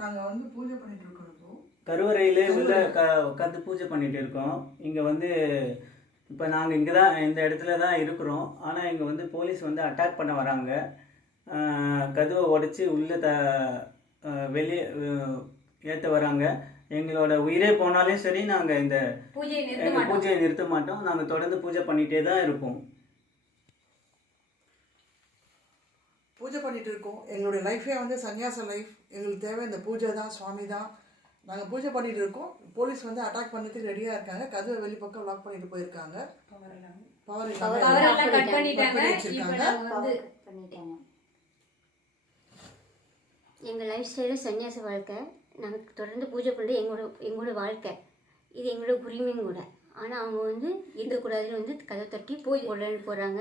நாங்கள் வந்து பூஜை பண்ணிட்டு இருக்கோம். கருவறையிலே உள்ள உட்காந்து பூஜை பண்ணிட்டு இருக்கோம். இங்கே வந்து இப்போ நாங்கள் இங்கே தான் இந்த இடத்துல தான் இருக்கிறோம். ஆனால் இங்கே வந்து போலீஸ் வந்து அட்டாக் பண்ண வராங்க. கதவை உடைச்சி உள்ளே வெளியே ஏற்ற வராங்க. எங்களோட உயிரே போனாலும் சரி நாங்கள் இந்த பூஜையை நிறுத்த மாட்டோம். நாங்கள் தொடர்ந்து பூஜை பண்ணிகிட்டே தான் இருப்போம். பூஜை பண்ணிட்டு இருக்கோம். எங்களுடைய லைஃபே வந்து சன்னியாச லைஃப். எங்களுக்கு தேவை இந்த பூஜை தான், சுவாமி தான். நாங்கள் பூஜை பண்ணிட்டு இருக்கோம். போலீஸ் வந்து அட்டாக் பண்ணுறதுக்கு ரெடியாக இருக்காங்க. கதவை வெளிப்பக்கம் லாக் பண்ணிட்டு போயிருக்காங்க. எங்கள் லைஃப் ஸ்டைலு சன்னியாச வாழ்க்கை. நாங்கள் தொடர்ந்து பூஜை பண்ணுறது எங்களோட வாழ்க்கை. இது எங்களோட உரிமையும் கூட. ஆனால் அவங்க வந்து இருக்கக்கூடாதுன்னு வந்து கதவை தட்டி போய் உடனே போகிறாங்க.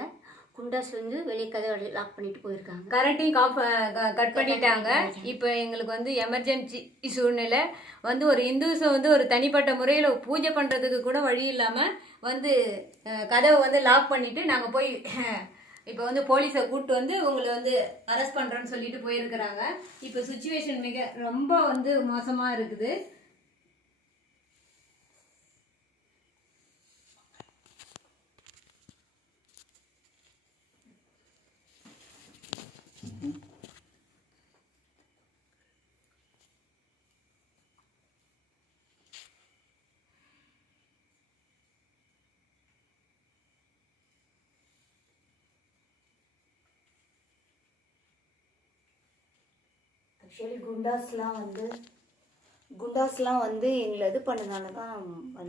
குண்டாஸ் வந்து வெளியே கதவை லாக் பண்ணிட்டு போயிருக்காங்க. கரண்ட்டையும் கட் பண்ணிட்டாங்க. இப்போ எங்களுக்கு வந்து எமர்ஜென்சி சூழ்நிலை வந்து ஒரு இந்துஸை வந்து ஒரு தனிப்பட்ட முறையில் பூஜை பண்ணுறதுக்கு கூட வழி இல்லாமல் வந்து கதவை வந்து லாக் பண்ணிவிட்டு நாங்கள் போய் இப்போ வந்து போலீஸை கூப்பிட்டு வந்து உங்களை வந்து அரெஸ்ட் பண்ணுறோன்னு சொல்லிட்டு போயிருக்கிறாங்க. இப்போ சுச்சுவேஷன் ரொம்ப வந்து மோசமாக இருக்குது. ஆக்சுவலி குண்டாஸ்லாம் வந்து எங்களை இது பண்ணனால தான்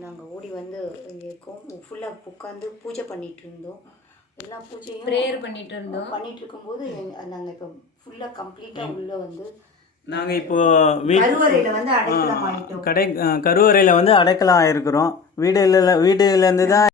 நாங்கள் ஓடி வந்து இங்கே இருக்கோம். ஃபுல்லாக உட்காந்து பூஜை பண்ணிகிட்டு இருந்தோம். எல்லா பூஜையும் ப்ரேயர் பண்ணிட்டு இருக்கும்போது நாங்கள் இப்போ ஃபுல்லாக கம்ப்ளீட்டாக உள்ளே வந்து நாங்கள் இப்போ கருவறையில் வந்து அடைக்கலாம் ஆகிட்டோம். கருவறையில் வந்து அடைக்கலாம் ஆகிருக்கிறோம். வீடுலேருந்து தான்